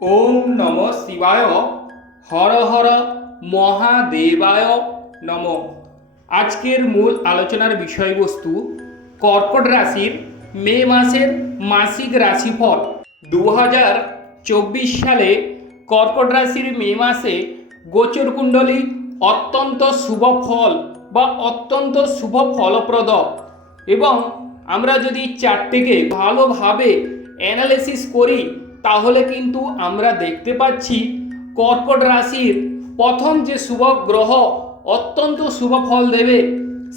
ওম নম শিবায়, হর হর মহাদেবায় নম। আজকের মূল আলোচনার বিষয়বস্তু, কর্কট রাশির মে মাসের মাসিক রাশিফল। দু হাজার চব্বিশ সালে কর্কট রাশির মে মাসে গোচর কুণ্ডলী অত্যন্ত শুভ ফল বা অত্যন্ত শুভ ফলপ্রদ। এবং আমরা যদি চারটিকে ভালোভাবে অ্যানালিসিস করি তাহলে কিন্তু আমরা দেখতে পাচ্ছি কর্কট রাশির প্রথম যে শুভ গ্রহ অত্যন্ত শুভ ফল দেবে,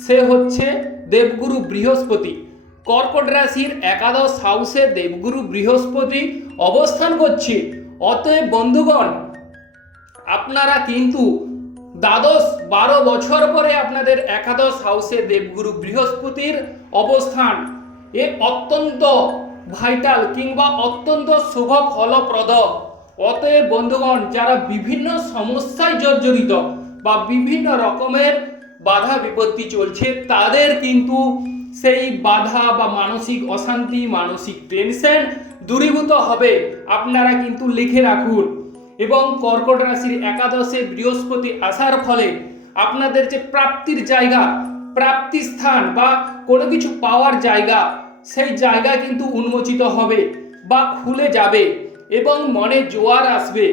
সে হচ্ছে দেবগুরু বৃহস্পতি। কর্কট রাশির একাদশ হাউসে দেবগুরু বৃহস্পতি অবস্থান করছে। অতএব বন্ধুগণ, আপনারা কিন্তু দ্বাদশ বারো বছর পরে আপনাদের একাদশ হাউসে দেবগুরু বৃহস্পতির অবস্থান। এ অত্যন্ত ভাইটাল কিংবা অত্যন্ত শুভ ফলপ্রদ। অতএব বন্ধুগণ, যারা বিভিন্ন সমস্যায় জর্জরিত বা বিভিন্ন রকমের বাধা বিপত্তি চলছে, তাদের কিন্তু সেই বাধা বা মানসিক অশান্তি, মানসিক টেনশন দূরীভূত হবে। আপনারা কিন্তু লিখে রাখুন। এবং কর্কট রাশির একাদশে বৃহস্পতি আসার ফলে আপনাদের যে প্রাপ্তির জায়গা প্রাপ্তি স্থান বা কোনো কিছু পাওয়ার জায়গা সেই জায়গা কিন্তু উন্মোচিত হবে বা খুলে যাবে এবং মনে জোয়ার আসবে।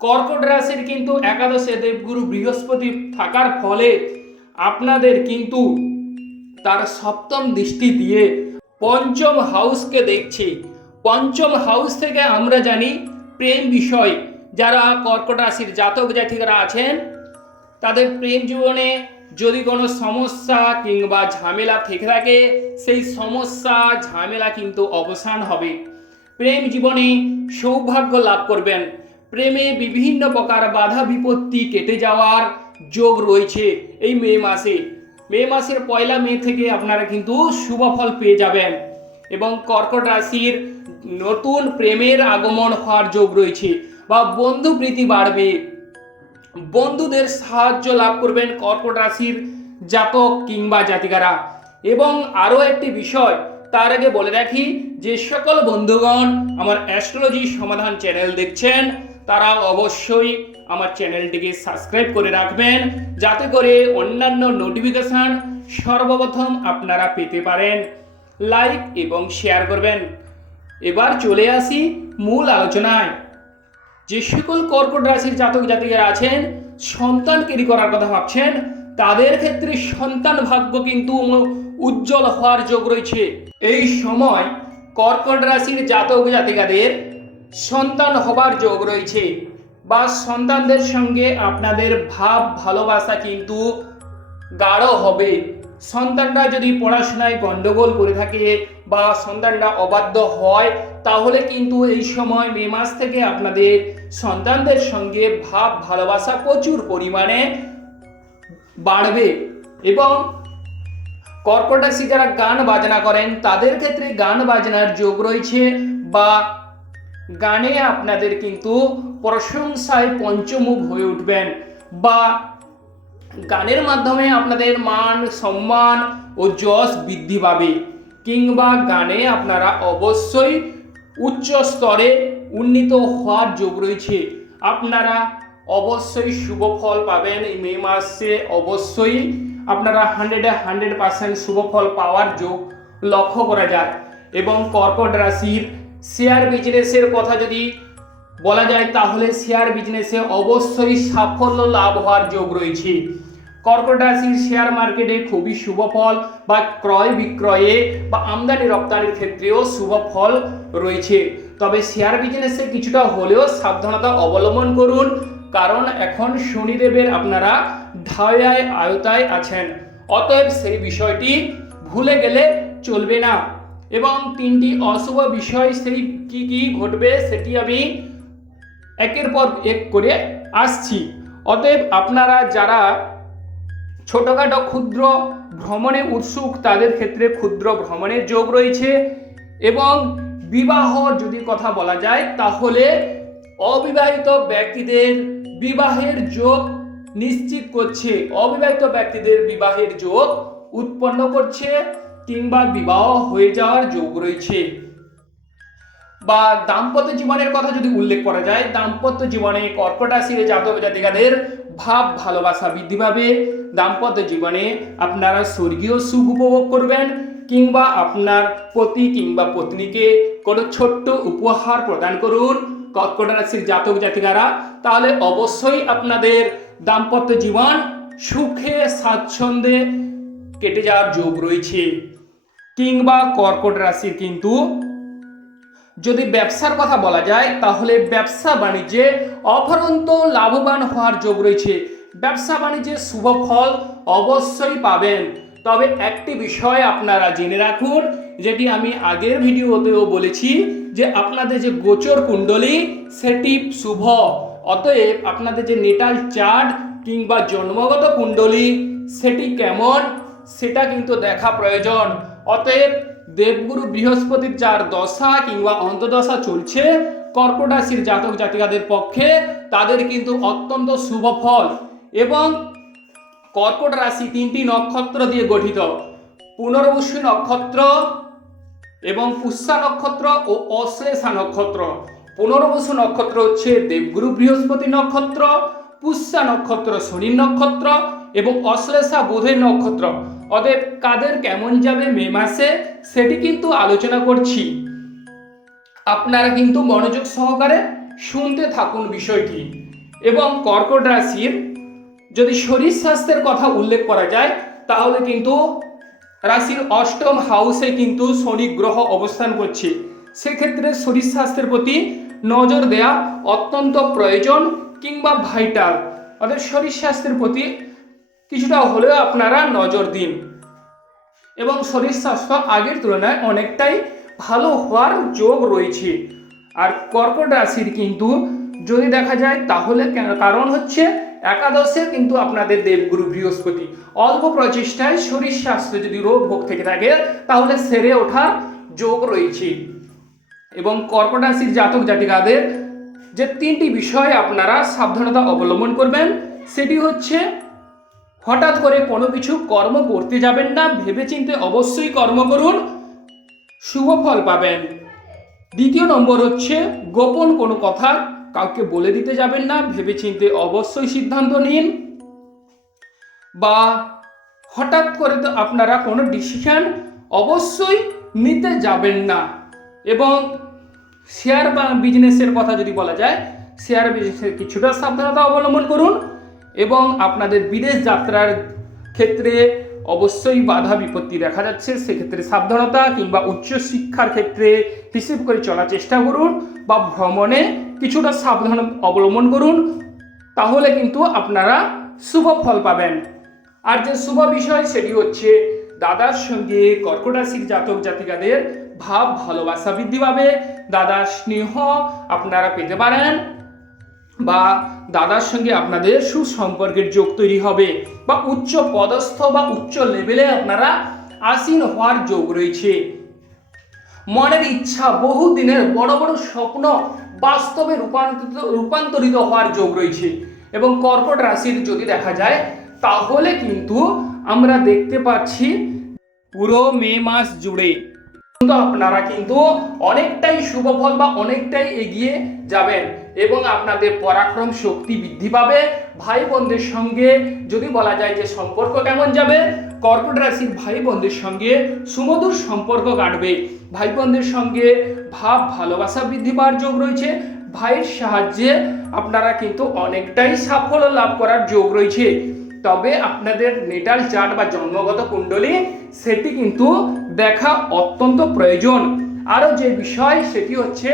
কর্কট রাশির কিন্তু একাদশে দেবগুরু বৃহস্পতি থাকার ফলে আপনাদের কিন্তু তার সপ্তম দৃষ্টি দিয়ে পঞ্চম হাউসকে দেখছি। পঞ্চম হাউস থেকে আমরা জানি প্রেম বিষয়। যারা কর্কট রাশির জাতক জাতিকারা আছেন, তাদের প্রেম জীবনে যদি কোনো সমস্যা কিংবা ঝামেলা থেকে থাকে, সেই সমস্যা, ঝামেলা কিন্তু অবসান হবে। প্রেম জীবনে সৌভাগ্য লাভ করবেন। প্রেমে বিভিন্ন প্রকার বাধা বিপত্তি কেটে যাওয়ার যোগ রয়েছে এই মে মাসে। মে মাসের পয়লা মে থেকে আপনারা কিন্তু শুভ ফল পেয়ে যাবেন এবং কর্কট রাশির নতুন প্রেমের আগমন হওয়ার যোগ রয়েছে বা বন্ধু প্রীতি বাড়বে। বন্ধুদের সাহায্য লাভ করবেন কর্কট রাশির জাতক কিংবা জাতিকারা। এবং আরও একটি বিষয়, তার আগে বলে রাখি যে সকল বন্ধুগণ আমার অ্যাস্ট্রোলজি সমাধান চ্যানেল দেখছেন তারা অবশ্যই আমার চ্যানেলটিকে সাবস্ক্রাইব করে রাখবেন, যাতে করে অন্যান্য নোটিফিকেশান সর্বপ্রথম আপনারা পেতে পারেন। লাইক এবং শেয়ার করবেন। এবার চলে আসি মূল আলোচনায়। যে সকল কর্কট রাশির জাতক জাতিকারা আছেন সন্তান কেরি করার কথা ভাবছেন, তাদের ক্ষেত্রে সন্তান ভাগ্য কিন্তু উজ্জ্বল হওয়ার যোগ রয়েছে। এই সময় কর্কট রাশির জাতক জাতিকাদের সন্তান হবার যোগ রয়েছে বা সন্তানদের সঙ্গে আপনাদের ভাব ভালোবাসা কিন্তু গাঢ় হবে। সন্তানরা যদি পড়াশোনায় গণ্ডগোল করে থাকে বা সন্তানরা অবাধ্য হয়, তাহলে কিন্তু এই সময় মে মাস থেকে আপনাদের সন্তানদের সঙ্গে ভাব ভালোবাসা প্রচুর পরিমাণে বাড়বে এবং কর্কট যারা গান বাজনা করেন, তাদের ক্ষেত্রে গান বাজনার যোগ রয়েছে বা গানে আপনাদের কিন্তু প্রশংসায় পঞ্চমুখ হয়ে উঠবেন বা গানের মাধ্যমে আপনাদের মান, সম্মান ও যশ বৃদ্ধি পাবে। কিংবা গানে আপনারা অবশ্যই উচ্চ স্তরে উন্নীত হওয়ার যোগ রয়েছে। আপনারা অবশ্যই শুভ ফল পাবেন এই মে মাসে। অবশ্যই আপনারা হান্ড্রেডে হান্ড্রেড পার্সেন্ট শুভ ফল পাওয়ার যোগ লক্ষ্য করা যায় এবং কর্কট রাশির শেয়ার বিজনেসের কথা যদি বলা যায়, তাহলে শেয়ার বিজনেসে অবশ্যই সাফল্য লাভ হওয়ার যোগ রয়েছে। কর্কট রাশির শেয়ার মার্কেটে খুবই শুভ ফল বা ক্রয় বিক্রয়ে বা আমদানি রপ্তানির ক্ষেত্রেও শুভ ফল রয়েছে। তবে শেয়ার বিজনেসে কিছুটা হলেও সাবধানতা অবলম্বন করুন, কারণ এখন শনিদেবের আপনারা ঢায়ায় আয়তায় আছেন। অতএব সেই বিষয়টি ভুলে গেলে চলবে না। এবং তিনটি অশুভ বিষয় সেই কি কি ঘটবে সেটি আমি একের পর এক করে আসছি। অতএব আপনারা যারা ছোটোখাটো ক্ষুদ্র ভ্রমণে উৎসুক তাদের ক্ষেত্রে ক্ষুদ্র ভ্রমণের যোগ রয়েছে এবং বিবাহ যদি কথা বলা যায়, তাহলে অবিবাহিত ব্যক্তিদের বিবাহের যোগ নিশ্চিত করছে। অবিবাহিত ব্যক্তিদের বিবাহের যোগ উৎপন্ন করছে কিংবা বিবাহ হয়ে যাওয়ার যোগ রয়েছে। বা দাম্পত্য জীবনের কথা যদি উল্লেখ করা যায়, দাম্পত্য জীবনে কর্কট রাশির জাতক জাতিকাদের ভাব ভালোবাসা বৃদ্ধি পাবে। দাম্পত্য জীবনে আপনারা স্বর্গীয় সুখ উপভোগ করবেন কিংবা আপনার পতি কিংবা পত্নীকে কোনো ছোট্ট উপহার প্রদান করুন কর্কট রাশির জাতক জাতিকারা। তাহলে অবশ্যই আপনাদের দাম্পত্য জীবন সুখে, স্বাচ্ছন্দ্যে কেটে যাওয়ার যোগ রয়েছে। কিংবা কর্কট রাশির কিন্তু যদি ব্যবসার কথা বলা যায়, তাহলে ব্যবসা বাণিজ্যে অফরন্ত লাভবান হওয়ার যোগ রয়েছে। ব্যবসা বাণিজ্যে শুভ ফল অবশ্যই পাবেন। তবে একটি বিষয় আপনারা জেনে রাখুন, যেটি আমি আগের ভিডিওতেও বলেছি, যে আপনাদের যে গোচর কুণ্ডলী, সেটি শুভ। অতএব আপনাদের যে নেটাল চার্ট কিংবা জন্মগত কুণ্ডলী, সেটি কেমন, সেটা কিন্তু দেখা প্রয়োজন। অতএব দেবগুরু বৃহস্পতির যার দশা কিংবা অন্তদশা চলছে, কর্কট রাশির জাতক জাতিকাদের পক্ষে তাদের কিন্তু অত্যন্ত শুভ ফল এবং কর্কট রাশি তিনটি নক্ষত্র দিয়ে গঠিত। পুনর্বসু নক্ষত্র এবং পুষ্যা নক্ষত্র ও অশ্লেষা নক্ষত্র। পুনর্বসু নক্ষত্র হচ্ছে দেবগুরু বৃহস্পতি নক্ষত্র, পুষ্যা নক্ষত্র শনির নক্ষত্র এবং অশ্লেষা বুধের নক্ষত্র। অতএব কাদের কেমন যাবে মে মাসে, সেটি কিন্তু আলোচনা করছি। আপনারা কিন্তু মনোযোগ সহকারে শুনতে থাকুন বিষয়টি। এবং কর্কট রাশির যদি শরীর স্বাস্থ্যের কথা উল্লেখ করা যায়, তাহলে কিন্তু রাশির অষ্টম হাউসে কিন্তু শনি গ্রহ অবস্থান করছে। সেক্ষেত্রে শরীর স্বাস্থ্যের প্রতি নজর দেওয়া অত্যন্ত প্রয়োজন কিংবা ভাইটাল অর্থাৎ শরীর স্বাস্থ্যের প্রতি কিছুটা হলেও আপনারা নজর দিন। এবং শরীর স্বাস্থ্য আগের তুলনায় অনেকটাই ভালো হওয়ার যোগ রয়েছে। আর কর্কট রাশির কিন্তু যদি দেখা যায় তাহলে কারণ হচ্ছে একাদশে কিন্তু আপনাদের দেবগুরু বৃহস্পতি। অল্প প্রচেষ্টায় শরীর স্বাস্থ্য যদি রোগ ভোগ থেকে থাকে, তাহলে সেরে ওঠার যোগ রয়েছে। এবং কর্কট রাশির জাতক জাতিকাদের যে তিনটি বিষয় আপনারা সাবধানতা অবলম্বন করবেন, সেটি হচ্ছে হঠাৎ করে কোনো কিছু কর্ম করতে যাবেন না, ভেবেচিন্তে অবশ্যই কর্ম করুন, শুভ ফল পাবেন। দ্বিতীয় নম্বর হচ্ছে, গোপন কোনো কথা কাউকে বলে দিতে যাবেন না, ভেবেচিন্তে অবশ্যই সিদ্ধান্ত নিন। বা হঠাৎ করে তো আপনারা কোনো ডিসিশন অবশ্যই নিতে যাবেন না। এবং শেয়ার বা বিজনেসের কথা যদি বলা যায় শেয়ার বিজনেসের কিছুটা সাবধানতা অবলম্বন করুন। এবং আপনাদের বিদেশ যাত্রার ক্ষেত্রে অবশ্যই বাধা বিপত্তি দেখা যাচ্ছে। সেক্ষেত্রে সাবধানতা কিংবা উচ্চশিক্ষার ক্ষেত্রে হিসেব করে চলার চেষ্টা করুন বা ভ্রমণে কিছুটা সাবধান অবলম্বন করুন, তাহলে কিন্তু আপনারা শুভ ফল পাবেন। আর যে শুভ বিষয় সেটি হচ্ছে দাদার সঙ্গে কর্কট জাতক জাতিকাদের ভাব, ভালোবাসা বৃদ্ধি পাবে। দাদার স্নেহ আপনারা পেতে পারেন। বা দাদার সঙ্গে আপনাদের সুসম্পর্কের যোগ তৈরি হবে বা উচ্চ পদস্থ বা উচ্চ লেভেলে আপনারা আসীন হওয়ার যোগ রয়েছে। মনের ইচ্ছা বহু দিনের বড় বড় স্বপ্ন বাস্তবে রূপান্তরিত রূপান্তরিত হওয়ার যোগ রয়েছে এবং কর্কট রাশির যদি দেখা যায়, তাহলে কিন্তু আমরা দেখতে পাচ্ছি পুরো মে মাস জুড়ে কিন্তু আপনারা কিন্তু অনেকটাই শুভ ফল বা অনেকটাই এগিয়ে যাবেন এবং আপনাদের পরাক্রম শক্তি বৃদ্ধি পাবে। ভাই বোনদের সঙ্গে যদি বলা যায় যে সম্পর্ক কেমন যাবে? কর্কট রাশির ভাই বোনদের সঙ্গে সুমধুর সম্পর্ক কাটবে। ভাই বোনদের সঙ্গে ভাব, ভালোবাসা বৃদ্ধি পাওয়ার যোগ রয়েছে। ভাইয়ের সাহায্যে আপনারা কিন্তু অনেকটাই সাফল্য লাভ করার যোগ রয়েছে। তবে আপনাদের নেটাল চার্ট বা জন্মগত কুণ্ডলী, সেটি কিন্তু দেখা অত্যন্ত প্রয়োজন। আরও যে বিষয়, সেটি হচ্ছে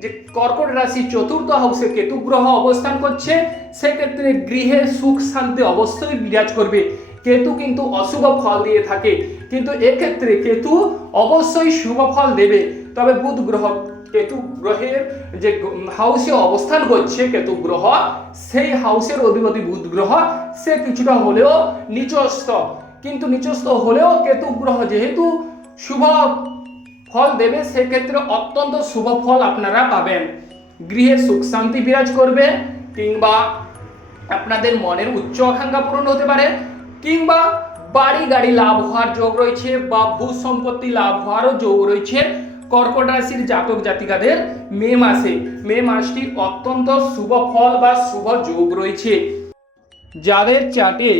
যে কর্কট রাশি চতুর্থ হাউসে কেতু গ্রহ অবস্থান করছে, সেক্ষেত্রে গৃহে সুখ শান্তি অবশ্যই বিরাজ করবে। কেতু কিন্তু অশুভ ফল দিয়ে থাকে। কিন্তু এক্ষেত্রে কেতু অবশ্যই শুভ ফল দেবে। তবে বুধ গ্রহ কেতু গ্রহের যে হাউসে অবস্থান করছে কেতু গ্রহ সেই হাউসের অধিপতি বুধ গ্রহ সে কিছুটা হলেও নিচস্ত কিন্তু নিচস্ত হলেও কেতু গ্রহ যেহেতু শুভ ফল দেবে, সেক্ষেত্রে অত্যন্ত শুভ ফল আপনারা পাবেন। গৃহে সুখ শান্তি বিরাজ করবে, কিংবা আপনাদের মনের উচ্চ আকাঙ্ক্ষা পূরণ হতে পারে, কিংবা বাড়ি গাড়ি লাভ হওয়ার যোগ রয়েছে, বা ভূ সম্পত্তি লাভ হওয়ারও যোগ রয়েছে। কর্কট রাশির জাতক জাতিকাদের মে মাসে। মে মাসটি অত্যন্ত শুভ ফল বা শুভ যোগ রয়েছে। যাদের চাটে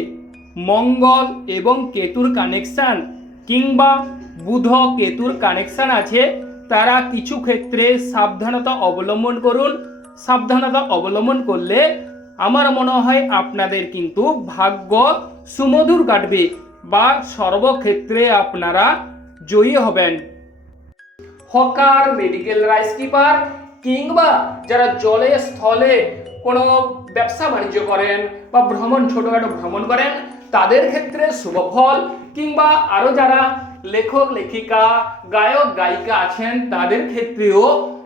মঙ্গল এবং কেতুর কানেকশান কিংবা বুধ কেতুর কানেকশান আছে, তারা কিছু ক্ষেত্রে সাবধানতা অবলম্বন করুন। সাবধানতা অবলম্বন করলে আমার মনে হয় আপনাদের কিন্তু ভাগ্য সুমধুর কাটবে বা সর্বক্ষেত্রে আপনারা জয়ী হবেন। হকার মেডিকেল রাইস কিপার কিংবা যারা জলে, স্থলে কোনো ব্যবসা বাণিজ্য করেন বা ভ্রমণ, ছোটোখাটো ভ্রমণ করেন, তাদের ক্ষেত্রে শুভ ফল। কিংবা আরও যারা লেখক, লেখিকা, গায়ক, গায়িকা আছেন, তাদের ক্ষেত্রেও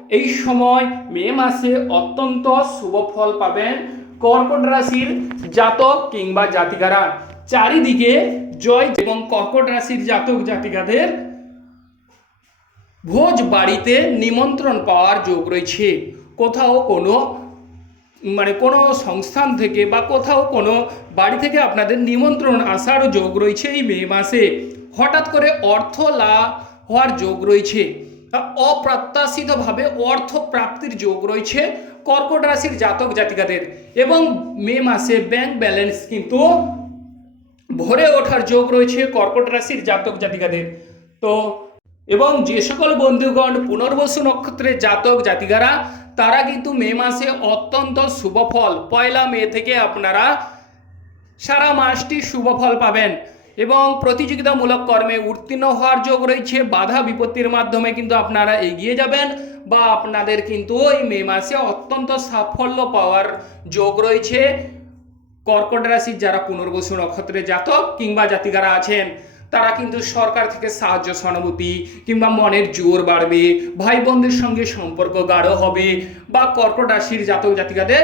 এই সময় মে মাসে অত্যন্ত শুভ ফল পাবেন কর্কট রাশির জাতক কিংবা জাতিকারা। চারিদিকে জয় এবং কর্কট রাশির জাতক, জাতিকাদের ভোজ বাড়িতে নিমন্ত্রণ পাওয়ার যোগ রয়েছে। কোথাও কোনো মানে কোনো সংস্থান থেকে বা কোথাও কোনো বাড়ি থেকে আপনাদের নিমন্ত্রণ আসারও যোগ রয়েছে এই মে মাসে। হঠাৎ করে অর্থ লাভ হওয়ার যোগ রয়েছে। অপ্রত্যাশিতভাবে অর্থ প্রাপ্তির যোগ রয়েছে কর্কট রাশির জাতক জাতিকাদের এবং মে মাসে ব্যাংক ব্যালেন্স কিন্তু ভরে ওঠার যোগ রয়েছে কর্কট রাশির জাতক জাতিকাদের। তো এবং যে সকল বন্ধুগণ পুনর্বসু নক্ষত্রের জাতক জাতিকারা, তারা কিন্তু মে মাসে অত্যন্ত শুভ ফল, পয়লা মে থেকে আপনারা সারা মাসটি শুভ ফল পাবেন। এবং প্রতিযোগিতামূলক কর্মে উত্তীর্ণ হওয়ার যোগ রয়েছে, বাধা বিপত্তির মাধ্যমে কিন্তু আপনারা এগিয়ে যাবেন বা আপনাদের কিন্তু এই মে মাসে অত্যন্ত সাফল্য পাওয়ার যোগ রয়েছে। কর্কট রাশির যারা পুনর্বসু নক্ষত্রের জাতক কিংবা জাতিকারা আছেন তারা কিন্তু সরকার থেকে সাহায্য, সহানুভূতি কিংবা মনের জোর বাড়বে ভাই বোনদের সঙ্গে সম্পর্ক গাঢ় হবে বা কর্কট রাশির জাতক জাতিকাদের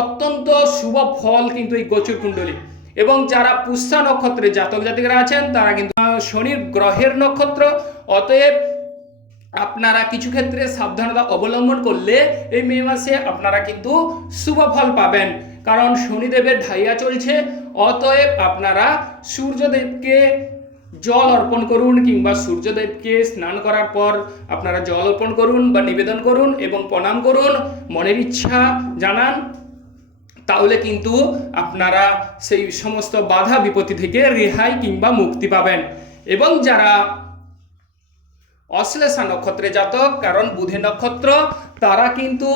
অত্যন্ত শুভ ফল কিন্তু এই গোচর কুণ্ডলী। এবং যারা পুষ্যা নক্ষত্রের জাতক জাতিকারা আছেন, তারা কিন্তু শনির গ্রহের নক্ষত্র, অতএব আপনারা কিছু ক্ষেত্রে সাবধানতা অবলম্বন করলে এই মে মাসে আপনারা কিন্তু শুভ ফল পাবেন। কারণ শনিদেবের ঢাইয়া চলছে, অতএব আপনারা সূর্যদেবকে জল অর্পণ করুন কিংবা সূর্যদেবকে স্নান করার পর আপনারা জল অর্পণ করুন বা নিবেদন করুন এবং প্রণাম করুন। মনের ইচ্ছা জানান, তাহলে কিন্তু আপনারা সেই সমস্ত বাধা বিপত্তি থেকে রেহাই কিংবা মুক্তি পাবেন। এবং যারা অশ্লেষা নক্ষত্রে জাতক, কারণ বুধের নক্ষত্র, তারা কিন্তু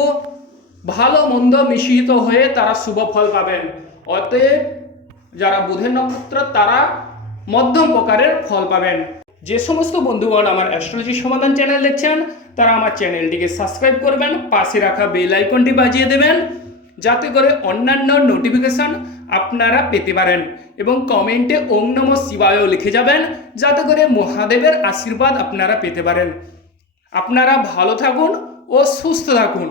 ভালো মন্দ মিশ্রিত হয়ে তারা শুভ ফল পাবেন। অতএব যারা বুধের নক্ষত্র, তারা মধ্যম প্রকারের ফল পাবেন। যে সমস্ত বন্ধুগণ আমার অ্যাস্ট্রোলজি সমাধান চ্যানেল দেখছেন, তারা আমার চ্যানেলটিকে সাবস্ক্রাইব করবেন, পাশে রাখা বেল আইকনটি বাজিয়ে দেবেন, যাতে করে অন্যান্য নোটিফিকেশন আপনারা পেতে পারেন এবং কমেন্টে ওম নম শিবায় লিখে যাবেন, যাতে করে মহাদেবের আশীর্বাদ আপনারা পেতে পারেন। আপনারা ভালো থাকুন ও সুস্থ থাকুন।